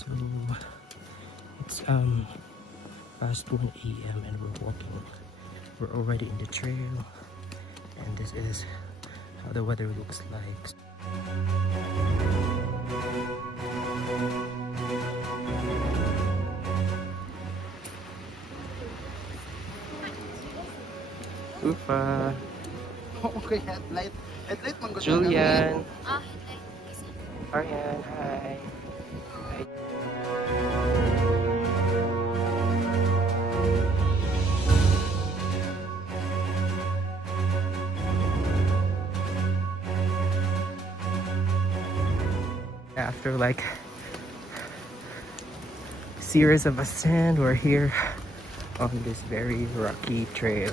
So it's past 1 a.m. and we're walking. We're already in the trail, and this is how the weather looks like. Ufa. Okay, headlight. Headlight man gud. Julian. Headlight. Arian, hi. Hi. After like series of ascent, we're here on this very rocky trail.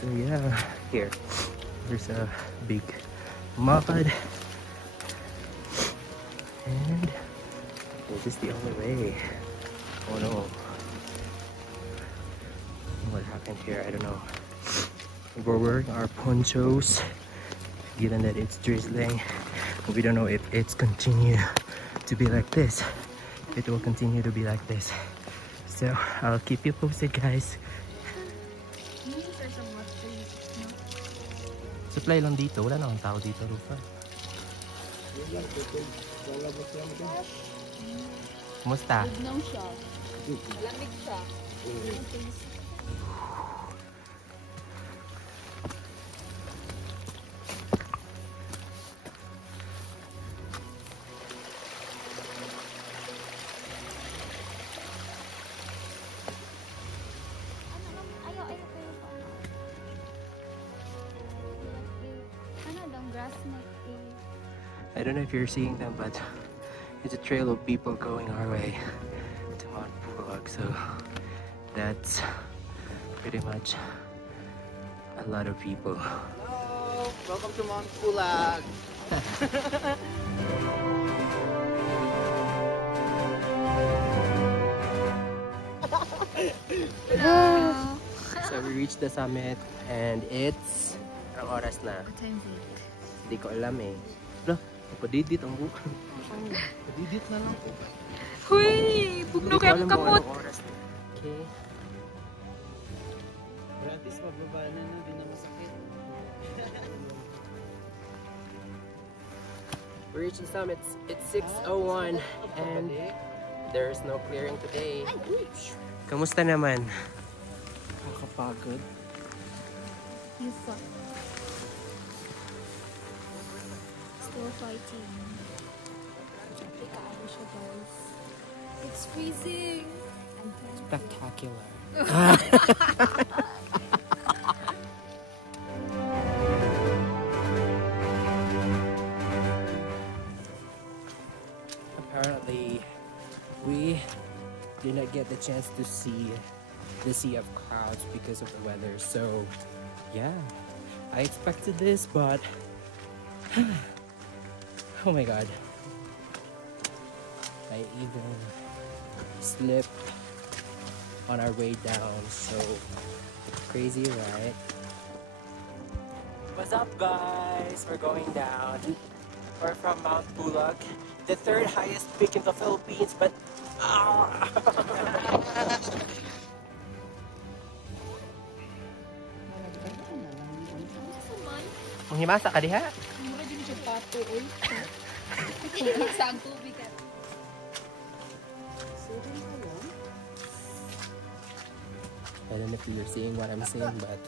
So yeah, there's a big mud, and this is the only way. Oh no, what happened here? I don't know. We're wearing our ponchos given that it's drizzling. We don't know if it's continue to be like this. It will continue to be like this. So I'll keep you posted, guys. Supply lang dito. Wala na akong tao dito, Rufa. Kumusta? Lignaw siya. Malamig siya. I don't know if you're seeing them, but it's a trail of people going our way to Mount Pulag. So that's pretty much a lot of people. Hello, welcome to Mount Pulag. So we reached the summit and it's anong oras na? What time is it? Hindi ko alam eh. Wala, padidit ang buka. Didit na lang. Huy! Bugno kayo ang kamot! Okay. Pero at least mababa na, hindi na masakit. We reached the summit. It's 6:01 and there's no clearing today. Kamusta naman? Nakakapagod. You fuck. Still fighting. Ikaano siya, guys. It's freezing. Spectacular. Apparently, we did not get the chance to see the sea of clouds because of the weather. So, yeah, I expected this, but oh my god, I even slipped on our way down. So crazy, right? What's up, guys? We're going down. We're from Mount Pulag, the third highest peak in the Philippines, but manghimasa ka diha? Mura din siya pato, oy. Saan tubig ka? I don't know if you're seeing what I'm seeing, but